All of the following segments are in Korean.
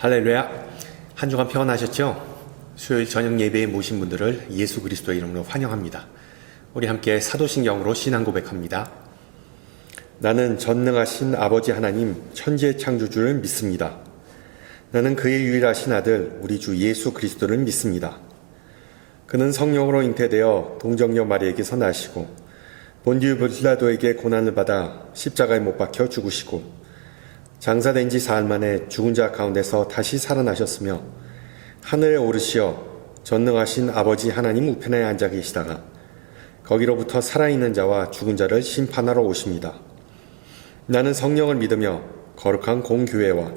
할렐루야. 한 주간 평안하셨죠? 수요일 저녁 예배에 모신 분들을 예수 그리스도의 이름으로 환영합니다. 우리 함께 사도신경으로 신앙 고백합니다. 나는 전능하신 아버지 하나님 천지의 창조주를 믿습니다. 나는 그의 유일하신 아들 우리 주 예수 그리스도를 믿습니다. 그는 성령으로 잉태되어 동정녀 마리에게서 나시고 본디오 빌라도에게 고난을 받아 십자가에 못 박혀 죽으시고 장사된 지 사흘 만에 죽은 자 가운데서 다시 살아나셨으며 하늘에 오르시어 전능하신 아버지 하나님 우편에 앉아 계시다가 거기로부터 살아있는 자와 죽은 자를 심판하러 오십니다. 나는 성령을 믿으며 거룩한 공교회와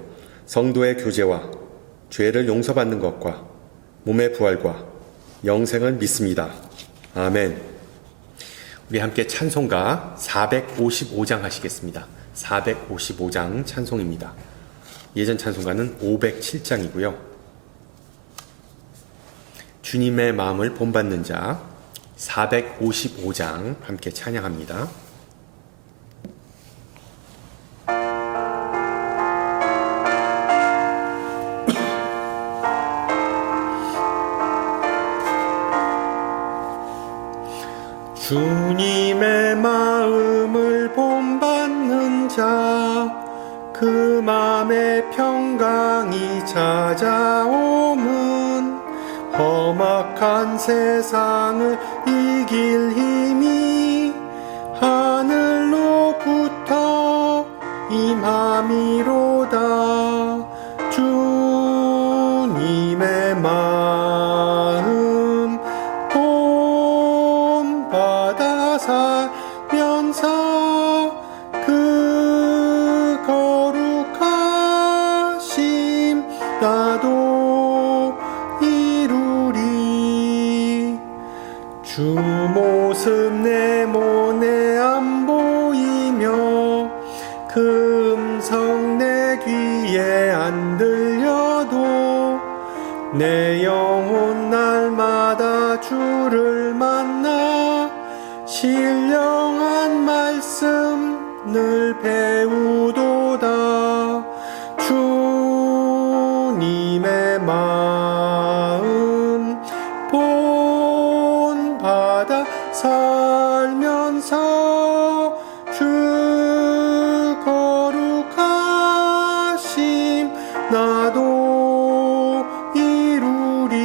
성도의 교제와 죄를 용서받는 것과 몸의 부활과 영생을 믿습니다. 아멘. 우리 함께 찬송가 455장 하시겠습니다. 455장 찬송입니다. 예전 찬송가는 507장이고요. 주님의 마음을 본받는 자 455장 함께 찬양합니다. 주님의 마음을 본받는 자 그 맘에 평강이 찾아오면 험악한 세상을 이길 힘이 하늘로부터 임함이로다. 주님의 마음 본받아 살면서 그 거룩하심 나도 이루리. 주 모습 내 몸에 안 보이며 그 음성 내 귀에 안 들려도 내 영혼 날마다 주를 만나 신령한 말씀 늘 배우도다. 주님의 마음 본받아 살면서 주 거룩하심 나도 이루리.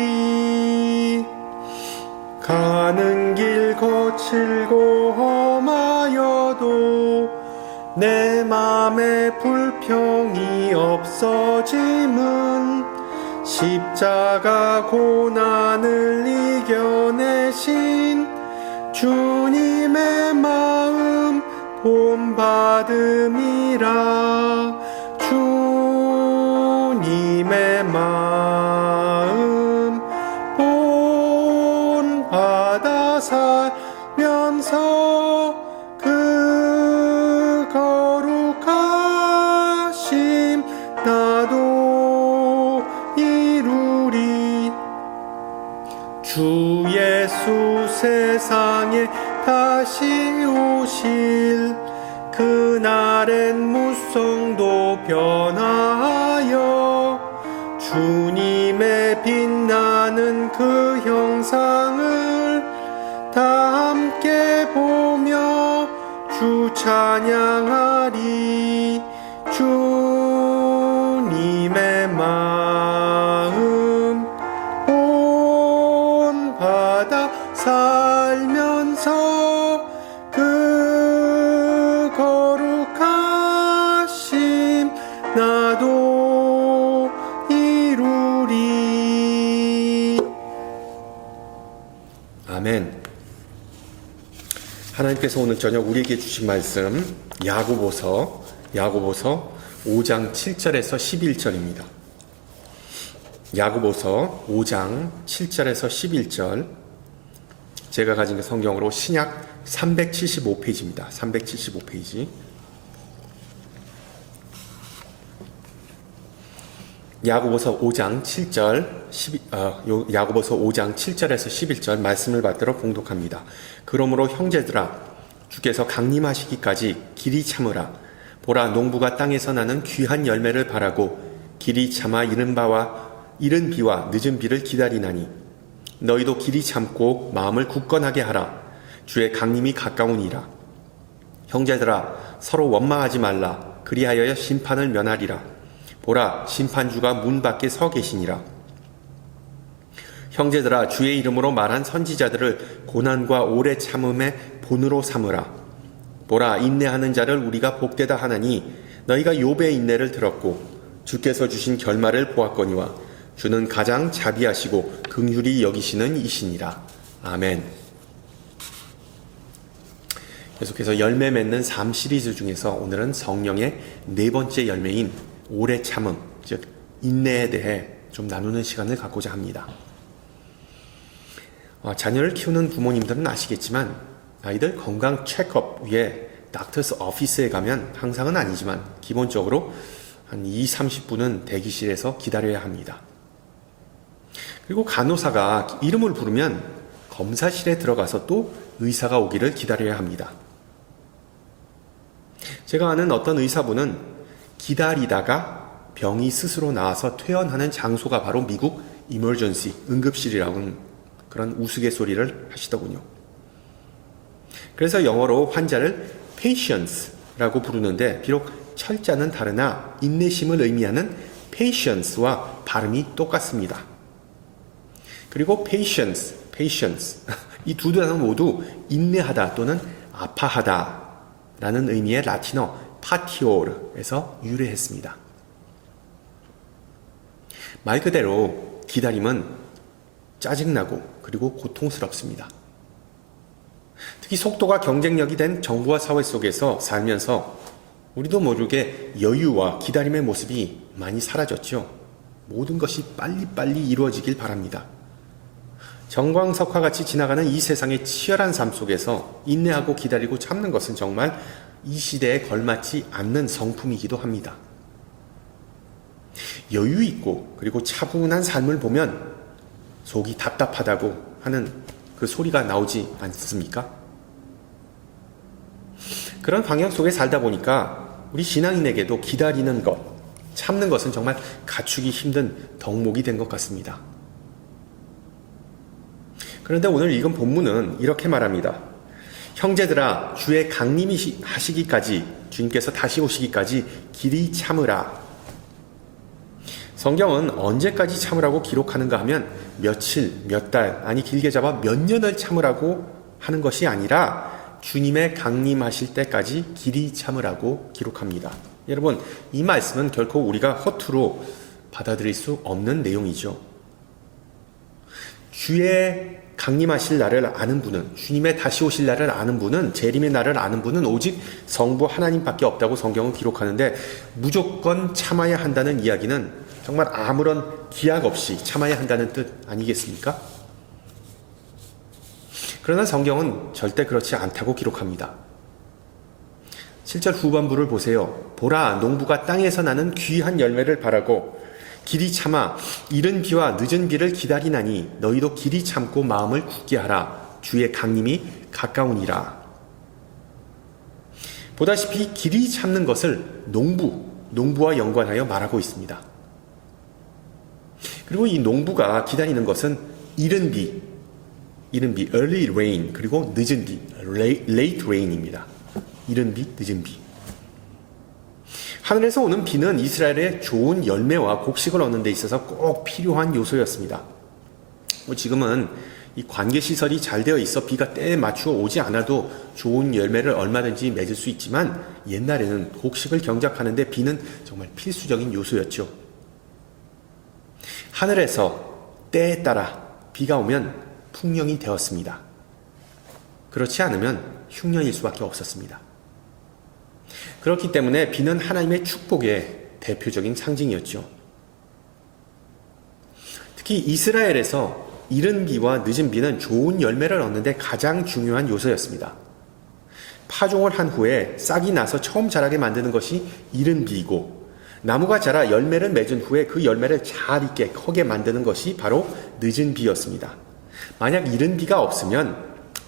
가는 길 거칠고 험하여도 내 맘에 불평이 없어짐은 십자가 고난을 이겨내신 주님의 마음 본받음이라. 주님의 마음 본받아 살면서 그 거룩하심 나도 이루리. 주 예수 세상에 다시 오실 그날엔 무성도 변화하여 주님의 빛나는 그 형상을 다 함께 보며 주 찬양하리. 주님의 마음 본받아 살면서 그 거룩하심 나도 이루리. 아멘. 하나님께서 오늘 저녁 우리에게 주신 말씀 야고보서 5장 7절에서 11절입니다. 야고보서 5장 7절에서 11절 제가 가진 성경으로 신약 375페이지입니다. 375페이지. 야고보서 5장 7절 야고보서 5장 7절에서 11절 말씀을 받들어 봉독합니다. 그러므로 형제들아 주께서 강림하시기까지 길이 참으라. 보라 농부가 땅에서 나는 귀한 열매를 바라고 길이 참아 이른 비와 늦은 비를 기다리나니 너희도 길이 참고 마음을 굳건하게 하라. 주의 강림이 가까우니라. 형제들아 서로 원망하지 말라. 그리하여 심판을 면하리라. 보라 심판주가 문 밖에 서 계시니라. 형제들아 주의 이름으로 말한 선지자들을 고난과 오래 참음의 본으로 삼으라. 보라 인내하는 자를 우리가 복되다 하나니 너희가 욥의 인내를 들었고 주께서 주신 결말을 보았거니와 주는 가장 자비하시고 긍휼히 여기시는 이시니라. 아멘. 계속해서 열매 맺는 삶 시리즈 중에서 오늘은 성령의 네 번째 열매인 오래 참음, 즉 인내에 대해 좀 나누는 시간을 갖고자 합니다. 자녀를 키우는 부모님들은 아시겠지만 아이들 건강 체크업 위에 닥터스 오피스에 가면 항상은 아니지만 기본적으로 한 20-30분은 대기실에서 기다려야 합니다. 그리고 간호사가 이름을 부르면 검사실에 들어가서 또 의사가 오기를 기다려야 합니다. 제가 아는 어떤 의사분은 기다리다가 병이 스스로 나와서 퇴원하는 장소가 바로 미국 이머전시 응급실이라는 그런 우스갯소리를 하시더군요. 그래서 영어로 환자를 patience라고 부르는데 비록 철자는 다르나 인내심을 의미하는 patience와 발음이 똑같습니다. 그리고 patience 이 두 단어 모두 인내하다 또는 아파하다 라는 의미의 라틴어 patiore에서 유래했습니다. 말 그대로 기다림은 짜증나고 그리고 고통스럽습니다. 특히 속도가 경쟁력이 된 정부와 사회 속에서 살면서 우리도 모르게 여유와 기다림의 모습이 많이 사라졌죠. 모든 것이 빨리빨리 이루어지길 바랍니다. 정광석화 같이 지나가는 이 세상의 치열한 삶 속에서 인내하고 기다리고 참는 것은 정말 이 시대에 걸맞지 않는 성품이기도 합니다. 여유 있고 그리고 차분한 삶을 보면 속이 답답하다고 하는 그 소리가 나오지 않습니까? 그런 방향 속에 살다 보니까 우리 신앙인에게도 기다리는 것, 참는 것은 정말 갖추기 힘든 덕목이 된 것 같습니다. 그런데 오늘 읽은 본문은 이렇게 말합니다. 형제들아 주의 강림이 하시기까지 주님께서 다시 오시기까지 길이 참으라. 성경은 언제까지 참으라고 기록하는가 하면 며칠, 몇 달, 아니 길게 잡아 몇 년을 참으라고 하는 것이 아니라 주님의 강림하실 때까지 길이 참으라고 기록합니다. 여러분, 이 말씀은 결코 우리가 허투루 받아들일 수 없는 내용이죠. 주의 강림하실 날을 아는 분은, 주님의 다시 오실 날을 아는 분은, 재림의 날을 아는 분은 오직 성부 하나님밖에 없다고 성경은 기록하는데 무조건 참아야 한다는 이야기는 정말 아무런 기약 없이 참아야 한다는 뜻 아니겠습니까? 그러나 성경은 절대 그렇지 않다고 기록합니다. 7절 후반부를 보세요. 보라, 농부가 땅에서 나는 귀한 열매를 바라고 길이 참아 이른 비와 늦은 비를 기다리나니 너희도 길이 참고 마음을 굳게 하라. 주의 강림이 가까우니라. 보다시피 길이 참는 것을 농부와 연관하여 말하고 있습니다. 그리고 이 농부가 기다리는 것은 이른 비, early rain, 그리고 늦은 비, late rain입니다. 이른 비, 늦은 비. 하늘에서 오는 비는 이스라엘의 좋은 열매와 곡식을 얻는 데 있어서 꼭 필요한 요소였습니다. 지금은 이 관계시설이 잘 되어 있어 비가 때에 맞추어 오지 않아도 좋은 열매를 얼마든지 맺을 수 있지만 옛날에는 곡식을 경작하는 데 비는 정말 필수적인 요소였죠. 하늘에서 때에 따라 비가 오면 풍년이 되었습니다. 그렇지 않으면 흉년일 수밖에 없었습니다. 그렇기 때문에 비는 하나님의 축복의 대표적인 상징이었죠. 특히 이스라엘에서 이른 비와 늦은 비는 좋은 열매를 얻는 데 가장 중요한 요소였습니다. 파종을 한 후에 싹이 나서 처음 자라게 만드는 것이 이른 비이고 나무가 자라 열매를 맺은 후에 그 열매를 잘 익게 크게 만드는 것이 바로 늦은 비였습니다. 만약 이른 비가 없으면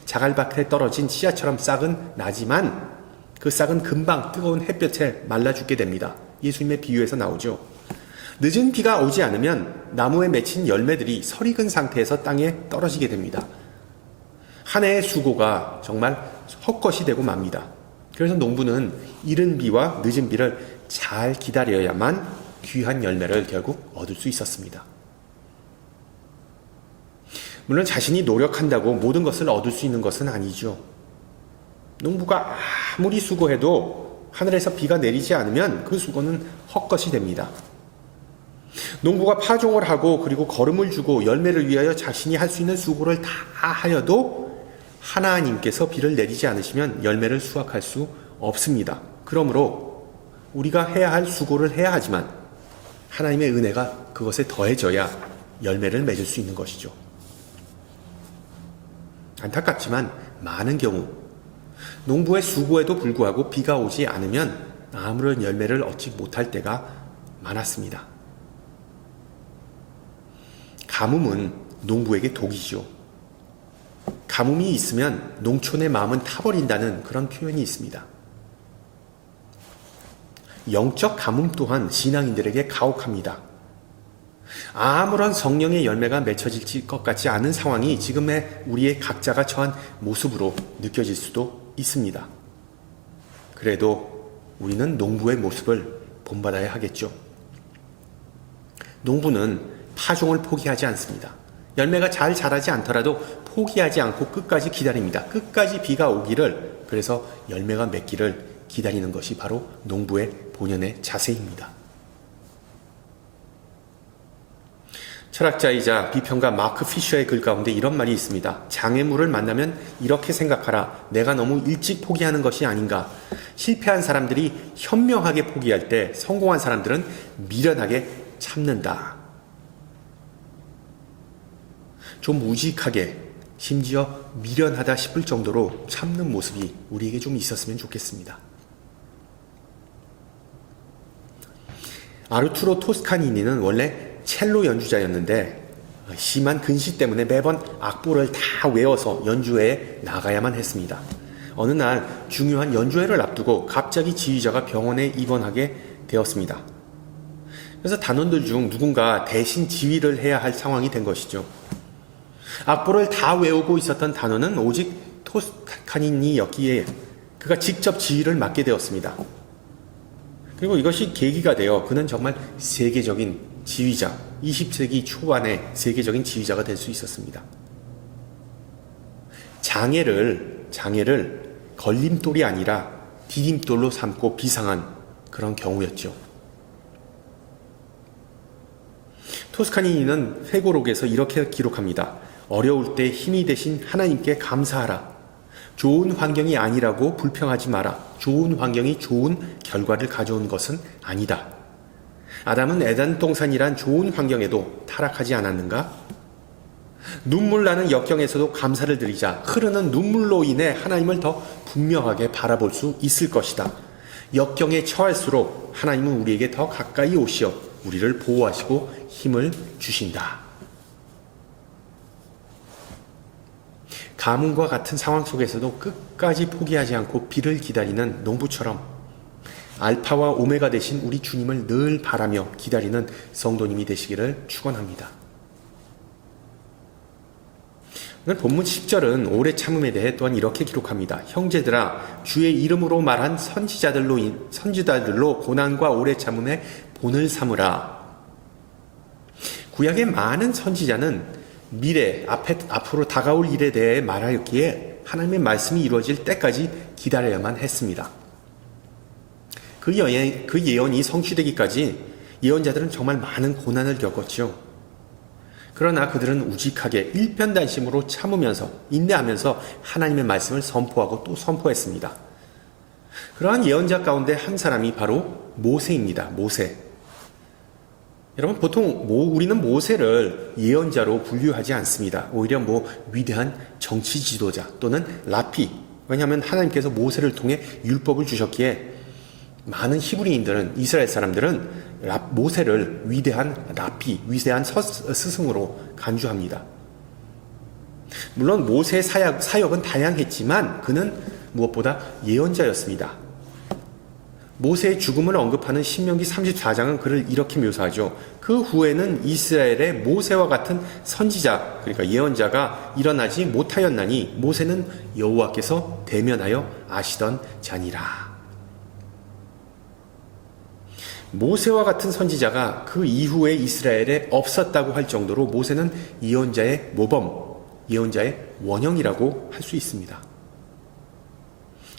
자갈밭에 떨어진 씨앗처럼 싹은 나지만 그 싹은 금방 뜨거운 햇볕에 말라 죽게 됩니다. 예수님의 비유에서 나오죠. 늦은 비가 오지 않으면 나무에 맺힌 열매들이 설익은 상태에서 땅에 떨어지게 됩니다. 한 해의 수고가 정말 헛것이 되고 맙니다. 그래서 농부는 이른 비와 늦은 비를 잘 기다려야만 귀한 열매를 결국 얻을 수 있었습니다. 물론 자신이 노력한다고 모든 것을 얻을 수 있는 것은 아니죠. 농부가 아무리 수고해도 하늘에서 비가 내리지 않으면 그 수고는 헛것이 됩니다. 농부가 파종을 하고 그리고 거름을 주고 열매를 위하여 자신이 할 수 있는 수고를 다 하여도 하나님께서 비를 내리지 않으시면 열매를 수확할 수 없습니다. 그러므로 우리가 해야 할 수고를 해야 하지만 하나님의 은혜가 그것에 더해져야 열매를 맺을 수 있는 것이죠. 안타깝지만 많은 경우 농부의 수고에도 불구하고 비가 오지 않으면 아무런 열매를 얻지 못할 때가 많았습니다. 가뭄은 농부에게 독이죠. 가뭄이 있으면 농촌의 마음은 타버린다는 그런 표현이 있습니다. 영적 가뭄 또한 신앙인들에게 가혹합니다. 아무런 성령의 열매가 맺혀질 것 같지 않은 상황이 지금의 우리의 각자가 처한 모습으로 느껴질 수도 있습니다. 그래도 우리는 농부의 모습을 본받아야 하겠죠. 농부는 파종을 포기하지 않습니다. 열매가 잘 자라지 않더라도 포기하지 않고 끝까지 기다립니다. 끝까지 비가 오기를, 그래서 열매가 맺기를 기다리는 것이 바로 농부의 본연의 자세입니다. 철학자이자 비평가 마크 피셔의 글 가운데 이런 말이 있습니다. 장애물을 만나면 이렇게 생각하라. 내가 너무 일찍 포기하는 것이 아닌가. 실패한 사람들이 현명하게 포기할 때 성공한 사람들은 미련하게 참는다. 좀 우직하게, 심지어 미련하다 싶을 정도로 참는 모습이 우리에게 좀 있었으면 좋겠습니다. 아르투로 토스카니니는 원래 첼로 연주자였는데 심한 근시 때문에 매번 악보를 다 외워서 연주회에 나가야만 했습니다. 어느 날 중요한 연주회를 앞두고 갑자기 지휘자가 병원에 입원하게 되었습니다. 그래서 단원들 중 누군가 대신 지휘를 해야 할 상황이 된 것이죠. 악보를 다 외우고 있었던 단원은 오직 토스카니니였기에 그가 직접 지휘를 맡게 되었습니다. 그리고 이것이 계기가 되어 그는 정말 세계적인 지휘자, 20세기 초반의 세계적인 지휘자가 될 수 있었습니다. 장애를 걸림돌이 아니라 디딤돌로 삼고 비상한 그런 경우였죠. 토스카니니는 회고록에서 이렇게 기록합니다. 어려울 때 힘이 되신 하나님께 감사하라. 좋은 환경이 아니라고 불평하지 마라. 좋은 환경이 좋은 결과를 가져온 것은 아니다. 아담은 에덴 동산이란 좋은 환경에도 타락하지 않았는가? 눈물 나는 역경에서도 감사를 드리자. 흐르는 눈물로 인해 하나님을 더 분명하게 바라볼 수 있을 것이다. 역경에 처할수록 하나님은 우리에게 더 가까이 오시어 우리를 보호하시고 힘을 주신다. 가뭄과 같은 상황 속에서도 끝까지 포기하지 않고 비를 기다리는 농부처럼 알파와 오메가 되신 우리 주님을 늘 바라며 기다리는 성도님이 되시기를 축원합니다. 오늘 본문 10절은 오래 참음에 대해 또한 이렇게 기록합니다. 형제들아, 주의 이름으로 말한 선지자들로 고난과 오래 참음에 본을 삼으라. 구약의 많은 선지자는 미래, 앞으로 다가올 일에 대해 말하였기에 하나님의 말씀이 이루어질 때까지 기다려야만 했습니다. 그 예언이 성취되기까지 예언자들은 정말 많은 고난을 겪었죠. 그러나 그들은 우직하게 일편단심으로 참으면서 인내하면서 하나님의 말씀을 선포하고 또 선포했습니다. 그러한 예언자 가운데 한 사람이 바로 모세입니다. 모세. 여러분, 보통 우리는 모세를 예언자로 분류하지 않습니다. 오히려 위대한 정치 지도자 또는 라피. 왜냐하면 하나님께서 모세를 통해 율법을 주셨기에 많은 히브리인들은, 이스라엘 사람들은 모세를 위대한 라피, 위대한 스승으로 간주합니다. 물론 모세의 사역은 다양했지만 그는 무엇보다 예언자였습니다. 모세의 죽음을 언급하는 신명기 34장은 그를 이렇게 묘사하죠. 그 후에는 이스라엘의 모세와 같은 선지자, 그러니까 예언자가 일어나지 못하였나니 모세는 여호와께서 대면하여 아시던 자니라. 모세와 같은 선지자가 그 이후에 이스라엘에 없었다고 할 정도로 모세는 예언자의 모범, 예언자의 원형이라고 할 수 있습니다.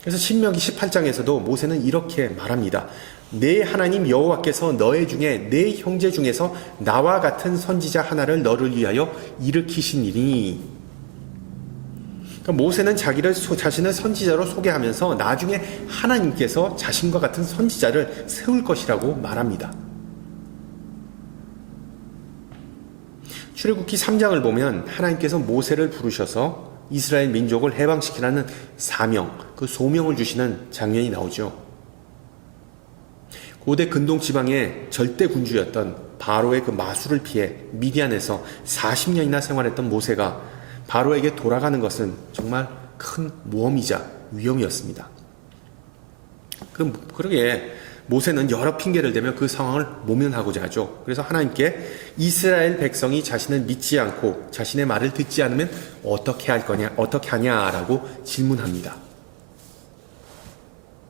그래서 신명기 18장에서도 모세는 이렇게 말합니다. 내 하나님 여호와께서 너의 중에 내 형제 중에서 나와 같은 선지자 하나를 너를 위하여 일으키시니니. 그러니까 모세는 자신을 선지자로 소개하면서 나중에 하나님께서 자신과 같은 선지자를 세울 것이라고 말합니다. 출애굽기 3장을 보면 하나님께서 모세를 부르셔서 이스라엘 민족을 해방시키라는 사명, 그 소명을 주시는 장면이 나오죠. 고대 근동 지방의 절대 군주였던 바로의 그 마술을 피해 미디안에서 40년이나 생활했던 모세가 바로에게 돌아가는 것은 정말 큰 모험이자 위험이었습니다. 그러게 모세는 여러 핑계를 대며 그 상황을 모면하고자 하죠. 그래서 하나님께 이스라엘 백성이 자신을 믿지 않고 자신의 말을 듣지 않으면 어떻게 하냐라고 질문합니다.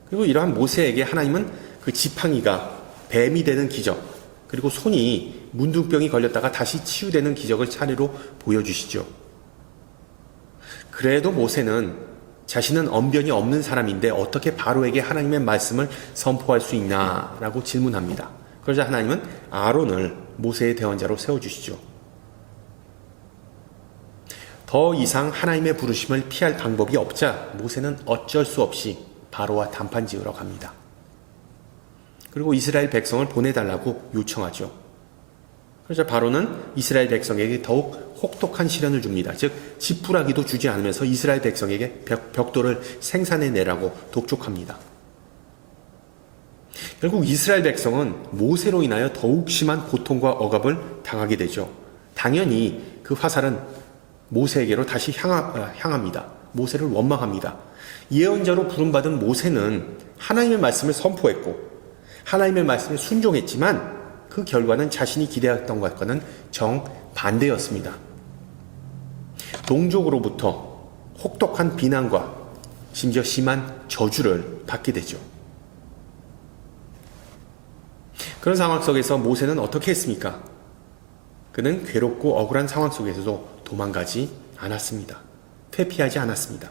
그리고 이러한 모세에게 하나님은 그 지팡이가 뱀이 되는 기적, 그리고 손이 문둥병이 걸렸다가 다시 치유되는 기적을 차례로 보여주시죠. 그래도 모세는 자신은 언변이 없는 사람인데 어떻게 바로에게 하나님의 말씀을 선포할 수 있나라고 질문합니다. 그러자 하나님은 아론을 모세의 대언자로 세워주시죠. 더 이상 하나님의 부르심을 피할 방법이 없자 모세는 어쩔 수 없이 바로와談判 지으러 갑니다. 그리고 이스라엘 백성을 보내달라고 요청하죠. 그래서 바로는 이스라엘 백성에게 더욱 혹독한 시련을 줍니다. 즉 지푸라기도 주지 않으면서 이스라엘 백성에게 벽돌을 생산해내라고 독촉합니다. 결국 이스라엘 백성은 모세로 인하여 더욱 심한 고통과 억압을 당하게 되죠. 당연히 그 화살은 모세에게로 다시 향합니다. 모세를 원망합니다. 예언자로 부름받은 모세는 하나님의 말씀을 선포했고 하나님의 말씀에 순종했지만 그 결과는 자신이 기대했던 것과는 정반대였습니다. 동족으로부터 혹독한 비난과 심지어 심한 저주를 받게 되죠. 그런 상황 속에서 모세는 어떻게 했습니까? 그는 괴롭고 억울한 상황 속에서도 도망가지 않았습니다. 회피하지 않았습니다.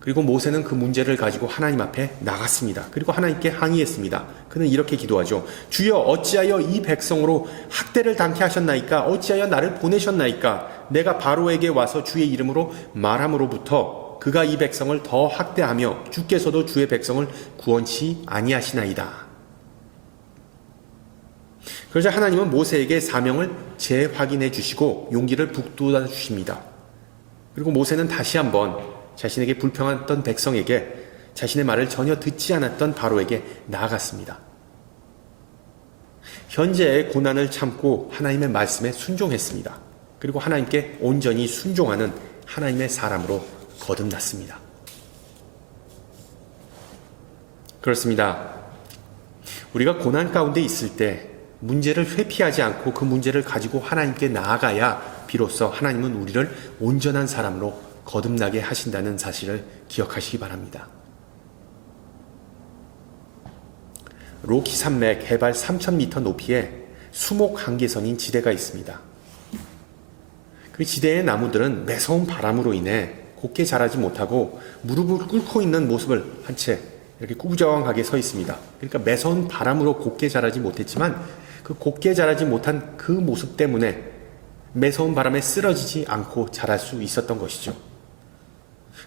그리고 모세는 그 문제를 가지고 하나님 앞에 나갔습니다. 그리고 하나님께 항의했습니다. 그는 이렇게 기도하죠. 주여 어찌하여 이 백성으로 학대를 당케 하셨나이까? 어찌하여 나를 보내셨나이까? 내가 바로에게 와서 주의 이름으로 말함으로부터 그가 이 백성을 더 학대하며 주께서도 주의 백성을 구원치 아니하시나이다. 그러자 하나님은 모세에게 사명을 재확인해 주시고 용기를 북돋아 주십니다. 그리고 모세는 다시 한번 자신에게 불평했던 백성에게 자신의 말을 전혀 듣지 않았던 바로에게 나아갔습니다. 현재의 고난을 참고 하나님의 말씀에 순종했습니다. 그리고 하나님께 온전히 순종하는 하나님의 사람으로 거듭났습니다. 그렇습니다. 우리가 고난 가운데 있을 때 문제를 회피하지 않고 그 문제를 가지고 하나님께 나아가야 비로소 하나님은 우리를 온전한 사람으로 거듭나게 하신다는 사실을 기억하시기 바랍니다. 로키 산맥 해발 3,000m 높이에 수목 한계선인 지대가 있습니다. 그 지대의 나무들은 매서운 바람으로 인해 곱게 자라지 못하고 무릎을 꿇고 있는 모습을 한 채 이렇게 꾸부정하게 서 있습니다. 그러니까 매서운 바람으로 곱게 자라지 못했지만 그 곱게 자라지 못한 그 모습 때문에 매서운 바람에 쓰러지지 않고 자랄 수 있었던 것이죠.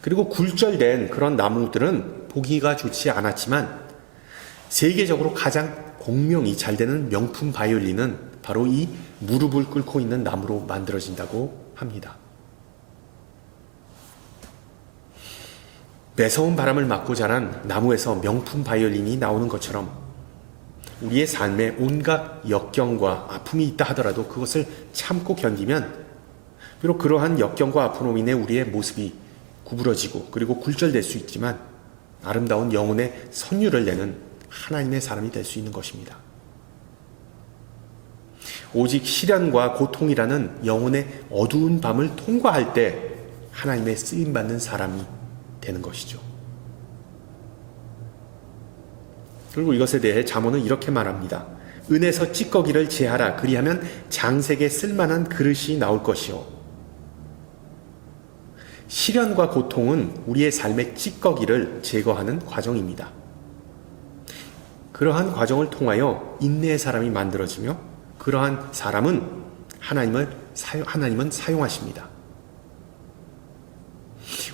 그리고 굴절된 그런 나무들은 보기가 좋지 않았지만 세계적으로 가장 공명이 잘 되는 명품 바이올린은 바로 이 무릎을 꿇고 있는 나무로 만들어진다고 합니다. 매서운 바람을 맞고 자란 나무에서 명품 바이올린이 나오는 것처럼 우리의 삶에 온갖 역경과 아픔이 있다 하더라도 그것을 참고 견디면 비록 그러한 역경과 아픔으로 인해 우리의 모습이 구부러지고 그리고 굴절될 수 있지만 아름다운 영혼의 선율을 내는 하나님의 사람이 될 수 있는 것입니다. 오직 시련과 고통이라는 영혼의 어두운 밤을 통과할 때 하나님의 쓰임받는 사람이 되는 것이죠. 그리고 이것에 대해 잠언은 이렇게 말합니다. 은에서 찌꺼기를 제하라. 그리하면 장색에 쓸만한 그릇이 나올 것이요. 시련과 고통은 우리의 삶의 찌꺼기를 제거하는 과정입니다. 그러한 과정을 통하여 인내의 사람이 만들어지며 그러한 사람은 하나님은 사용하십니다.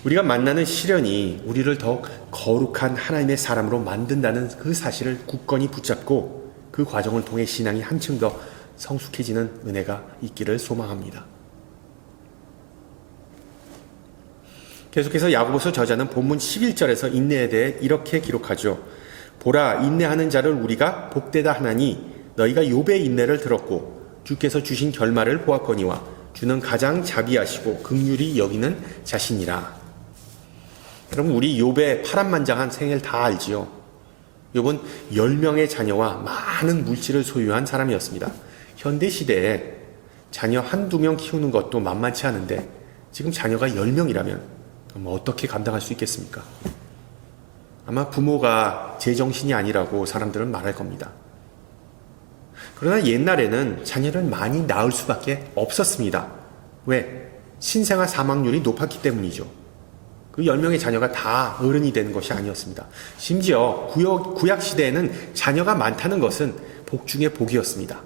우리가 만나는 시련이 우리를 더욱 거룩한 하나님의 사람으로 만든다는 그 사실을 굳건히 붙잡고 그 과정을 통해 신앙이 한층 더 성숙해지는 은혜가 있기를 소망합니다. 계속해서 야고보서 저자는 본문 11절에서 인내에 대해 이렇게 기록하죠. 보라, 인내하는 자를 우리가 복되다 하나니 너희가 욥의 인내를 들었고 주께서 주신 결말을 보았거니와 주는 가장 자비하시고 긍휼히 여기는 자신이라. 여러분, 우리 욥의 파란만장한 생애를 다 알지요. 욥은 10명의 자녀와 많은 물질을 소유한 사람이었습니다. 현대시대에 자녀 한두 명 키우는 것도 만만치 않은데 지금 자녀가 10명이라면 어떻게 감당할 수 있겠습니까? 아마 부모가 제정신이 아니라고 사람들은 말할 겁니다. 그러나 옛날에는 자녀를 많이 낳을 수밖에 없었습니다. 왜? 신생아 사망률이 높았기 때문이죠. 그 10명의 자녀가 다 어른이 되는 것이 아니었습니다. 심지어 구약 시대에는 자녀가 많다는 것은 복 중의 복이었습니다.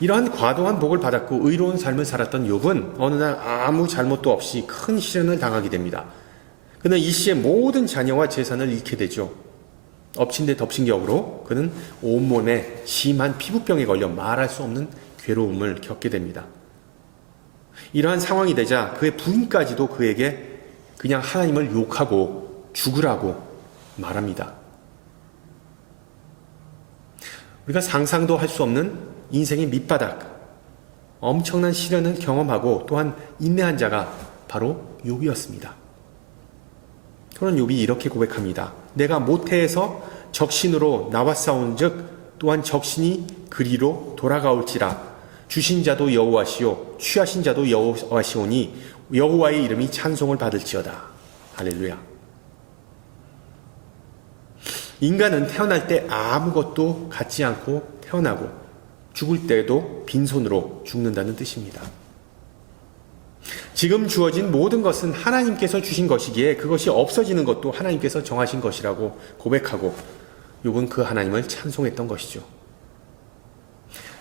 이러한 과도한 복을 받았고 의로운 삶을 살았던 욥은 어느 날 아무 잘못도 없이 큰 시련을 당하게 됩니다. 그는 이 시에 모든 자녀와 재산을 잃게 되죠. 엎친 데 덮친 격으로 그는 온몸에 심한 피부병에 걸려 말할 수 없는 괴로움을 겪게 됩니다. 이러한 상황이 되자 그의 부인까지도 그에게 그냥 하나님을 욕하고 죽으라고 말합니다. 우리가 상상도 할 수 없는 인생의 밑바닥, 엄청난 시련을 경험하고 또한 인내한 자가 바로 욥이었습니다. 그런 욥이 이렇게 고백합니다. 내가 모태에서 적신으로 나왔사온즉 또한 적신이 그리로 돌아가올지라. 주신 자도 여호와시요 취하신 자도 여호와시오니 여호와의 이름이 찬송을 받을지어다. 할렐루야. 인간은 태어날 때 아무것도 갖지 않고 태어나고 죽을 때도 빈손으로 죽는다는 뜻입니다. 지금 주어진 모든 것은 하나님께서 주신 것이기에 그것이 없어지는 것도 하나님께서 정하신 것이라고 고백하고 욥은 그 하나님을 찬송했던 것이죠.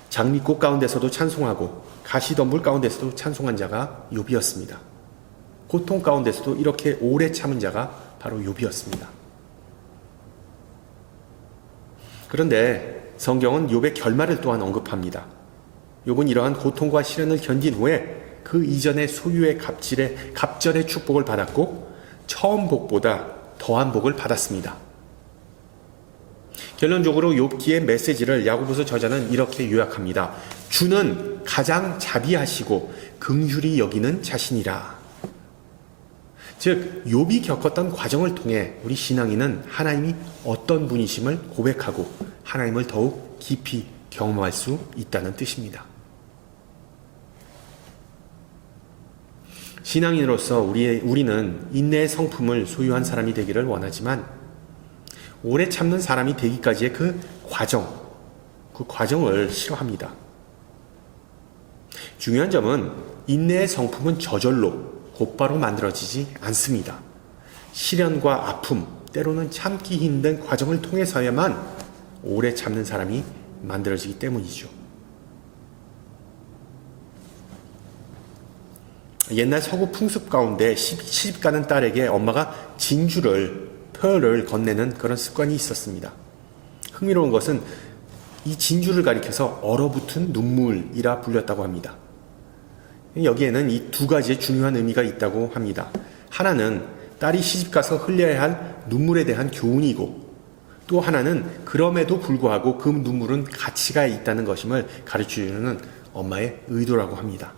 장미꽃 가운데서도 찬송하고 가시덤불 가운데서도 찬송한 자가 욥이었습니다. 고통 가운데서도 이렇게 오래 참은 자가 바로 욥이었습니다. 그런데 성경은 욥의 결말을 또한 언급합니다. 욥은 이러한 고통과 시련을 견딘 후에 그 이전의 소유의 갑절의 축복을 받았고 처음 복보다 더한 복을 받았습니다. 결론적으로 욥기의 메시지를 야고보서 저자는 이렇게 요약합니다. 주는 가장 자비하시고 긍휼히 여기는 자신이라. 즉 욥이 겪었던 과정을 통해 우리 신앙인은 하나님이 어떤 분이심을 고백하고 하나님을 더욱 깊이 경험할 수 있다는 뜻입니다. 신앙인으로서 우리는 인내의 성품을 소유한 사람이 되기를 원하지만 오래 참는 사람이 되기까지의 그 과정을 싫어합니다. 중요한 점은 인내의 성품은 저절로 곧바로 만들어지지 않습니다. 시련과 아픔, 때로는 참기 힘든 과정을 통해서야만 오래 참는 사람이 만들어지기 때문이죠. 옛날 서구 풍습 가운데 시집가는 딸에게 엄마가 펴를 건네는 그런 습관이 있었습니다. 흥미로운 것은 이 진주를 가리켜서 얼어붙은 눈물이라 불렸다고 합니다. 여기에는 이 두 가지의 중요한 의미가 있다고 합니다. 하나는 딸이 시집가서 흘려야 할 눈물에 대한 교훈이고 또 하나는 그럼에도 불구하고 그 눈물은 가치가 있다는 것임을 가르쳐주는 엄마의 의도라고 합니다.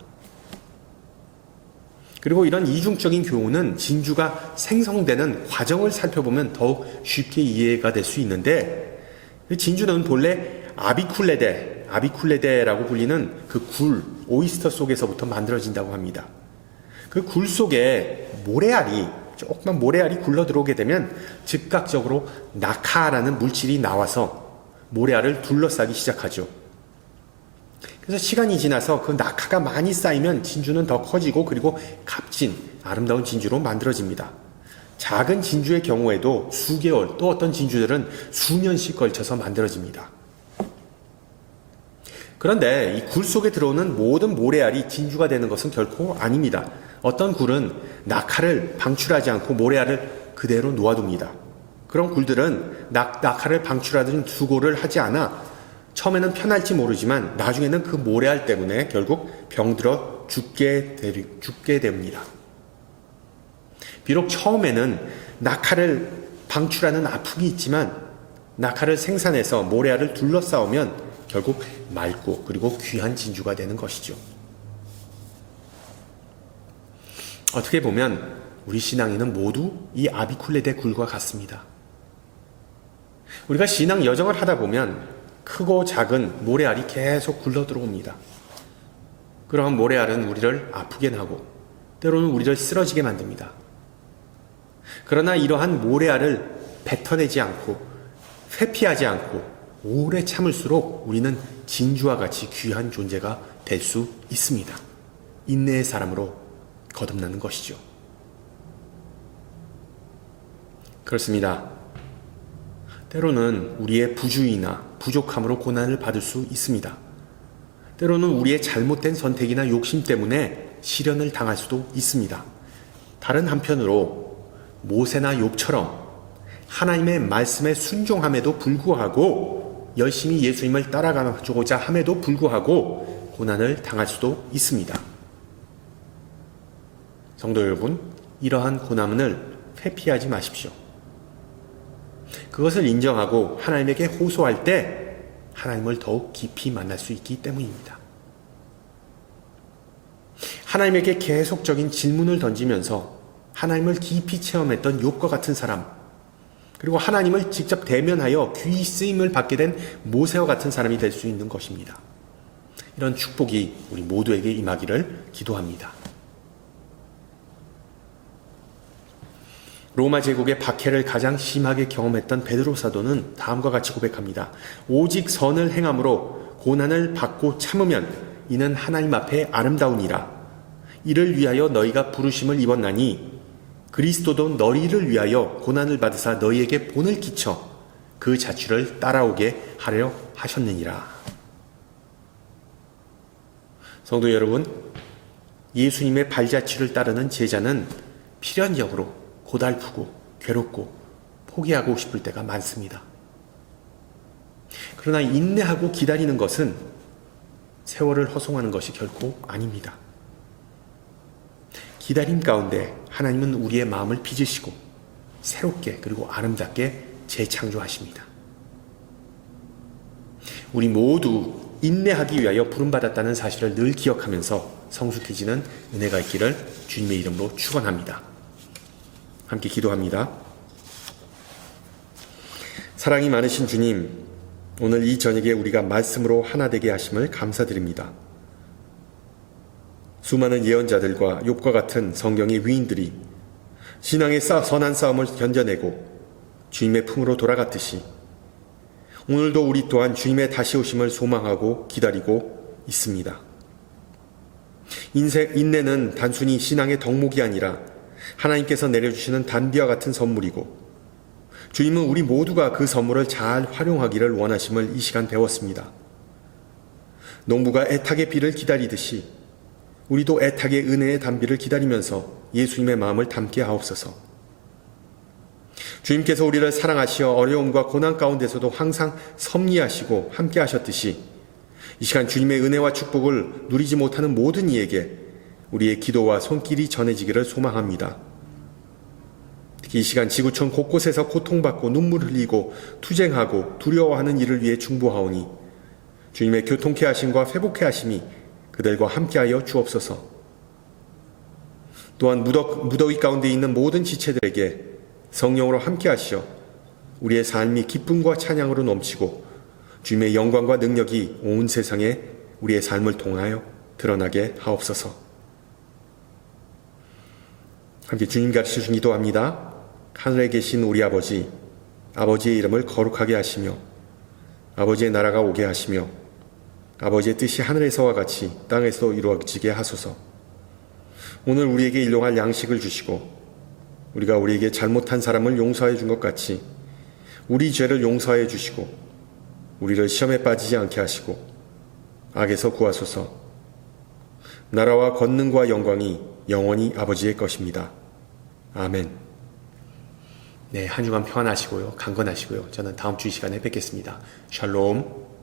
그리고 이런 이중적인 교훈은 진주가 생성되는 과정을 살펴보면 더욱 쉽게 이해가 될 수 있는데, 진주는 본래 아비쿨레데라고 불리는 그 굴, 오이스터 속에서부터 만들어진다고 합니다. 그 굴 속에 조그만 모래알이 굴러 들어오게 되면 즉각적으로 낙하라는 물질이 나와서 모래알을 둘러싸기 시작하죠. 그래서 시간이 지나서 그 낙하가 많이 쌓이면 진주는 더 커지고 그리고 값진 아름다운 진주로 만들어집니다. 작은 진주의 경우에도 수개월, 또 어떤 진주들은 수년씩 걸쳐서 만들어집니다. 그런데 이 굴 속에 들어오는 모든 모래알이 진주가 되는 것은 결코 아닙니다. 어떤 굴은 낙하를 방출하지 않고 모래알을 그대로 놓아둡니다. 그런 굴들은 낙하를 방출하는 수고를 하지 않아 처음에는 편할지 모르지만 나중에는 그 모래알 때문에 결국 병들어 죽게 됩니다. 비록 처음에는 낙하를 방출하는 아픔이 있지만 낙하를 생산해서 모래알을 둘러싸우면 결국 맑고 그리고 귀한 진주가 되는 것이죠. 어떻게 보면 우리 신앙인은 모두 이 아비쿨레데 굴과 같습니다. 우리가 신앙 여정을 하다 보면 크고 작은 모래알이 계속 굴러 들어옵니다. 그러한 모래알은 우리를 아프게 하고 때로는 우리를 쓰러지게 만듭니다. 그러나 이러한 모래알을 뱉어내지 않고 회피하지 않고 오래 참을수록 우리는 진주와 같이 귀한 존재가 될 수 있습니다. 인내의 사람으로 거듭나는 것이죠. 그렇습니다. 때로는 우리의 부주의나 부족함으로 고난을 받을 수 있습니다. 때로는 우리의 잘못된 선택이나 욕심 때문에 시련을 당할 수도 있습니다. 다른 한편으로 모세나 욥처럼 하나님의 말씀에 순종함에도 불구하고 열심히 예수님을 따라가고자 함에도 불구하고 고난을 당할 수도 있습니다. 성도 여러분, 이러한 고난을 회피하지 마십시오. 그것을 인정하고 하나님에게 호소할 때 하나님을 더욱 깊이 만날 수 있기 때문입니다. 하나님에게 계속적인 질문을 던지면서 하나님을 깊이 체험했던 욥과 같은 사람, 그리고 하나님을 직접 대면하여 귀히 쓰임을 받게 된 모세와 같은 사람이 될 수 있는 것입니다. 이런 축복이 우리 모두에게 임하기를 기도합니다. 로마 제국의 박해를 가장 심하게 경험했던 베드로 사도는 다음과 같이 고백합니다. 오직 선을 행함으로 고난을 받고 참으면 이는 하나님 앞에 아름다우니라. 이를 위하여 너희가 부르심을 입었나니 그리스도도 너희를 위하여 고난을 받으사 너희에게 본을 끼쳐 그 자취를 따라오게 하려 하셨느니라. 성도 여러분, 예수님의 발자취를 따르는 제자는 필연적으로 고달프고 괴롭고 포기하고 싶을 때가 많습니다. 그러나 인내하고 기다리는 것은 세월을 허송하는 것이 결코 아닙니다. 기다림 가운데 하나님은 우리의 마음을 빚으시고 새롭게 그리고 아름답게 재창조하십니다. 우리 모두 인내하기 위하여 부름받았다는 사실을 늘 기억하면서 성숙해지는 은혜가 있기를 주님의 이름으로 축원합니다. 함께 기도합니다. 사랑이 많으신 주님, 오늘 이 저녁에 우리가 말씀으로 하나 되게 하심을 감사드립니다. 수많은 예언자들과 욥과 같은 성경의 위인들이 신앙의 선한 싸움을 견뎌내고 주님의 품으로 돌아갔듯이 오늘도 우리 또한 주님의 다시 오심을 소망하고 기다리고 있습니다. 인내는 단순히 신앙의 덕목이 아니라 하나님께서 내려주시는 단비와 같은 선물이고 주님은 우리 모두가 그 선물을 잘 활용하기를 원하심을 이 시간 배웠습니다. 농부가 애타게 비를 기다리듯이 우리도 애타게 은혜의 단비를 기다리면서 예수님의 마음을 담게 하옵소서. 주님께서 우리를 사랑하시어 어려움과 고난 가운데서도 항상 섭리하시고 함께 하셨듯이 이 시간 주님의 은혜와 축복을 누리지 못하는 모든 이에게 우리의 기도와 손길이 전해지기를 소망합니다. 특히 이 시간 지구촌 곳곳에서 고통받고 눈물 흘리고 투쟁하고 두려워하는 이를 위해 중보하오니 주님의 교통케 하심과 회복케 하심이 그들과 함께하여 주옵소서. 또한 무더위 가운데 있는 모든 지체들에게 성령으로 함께 하시어 우리의 삶이 기쁨과 찬양으로 넘치고 주님의 영광과 능력이 온 세상에 우리의 삶을 통하여 드러나게 하옵소서. 함께 주님 가르쳐 주신 기도합니다. 하늘에 계신 우리 아버지, 아버지의 이름을 거룩하게 하시며 아버지의 나라가 오게 하시며 아버지의 뜻이 하늘에서와 같이 땅에서 이루어지게 하소서. 오늘 우리에게 일용할 양식을 주시고 우리가 우리에게 잘못한 사람을 용서해 준 것 같이 우리 죄를 용서해 주시고 우리를 시험에 빠지지 않게 하시고 악에서 구하소서. 나라와 권능과 영광이 영원히 아버지의 것입니다. 아멘. 네, 한 주간 평안하시고요. 강건하시고요. 저는 다음 주 이 시간에 뵙겠습니다. 샬롬.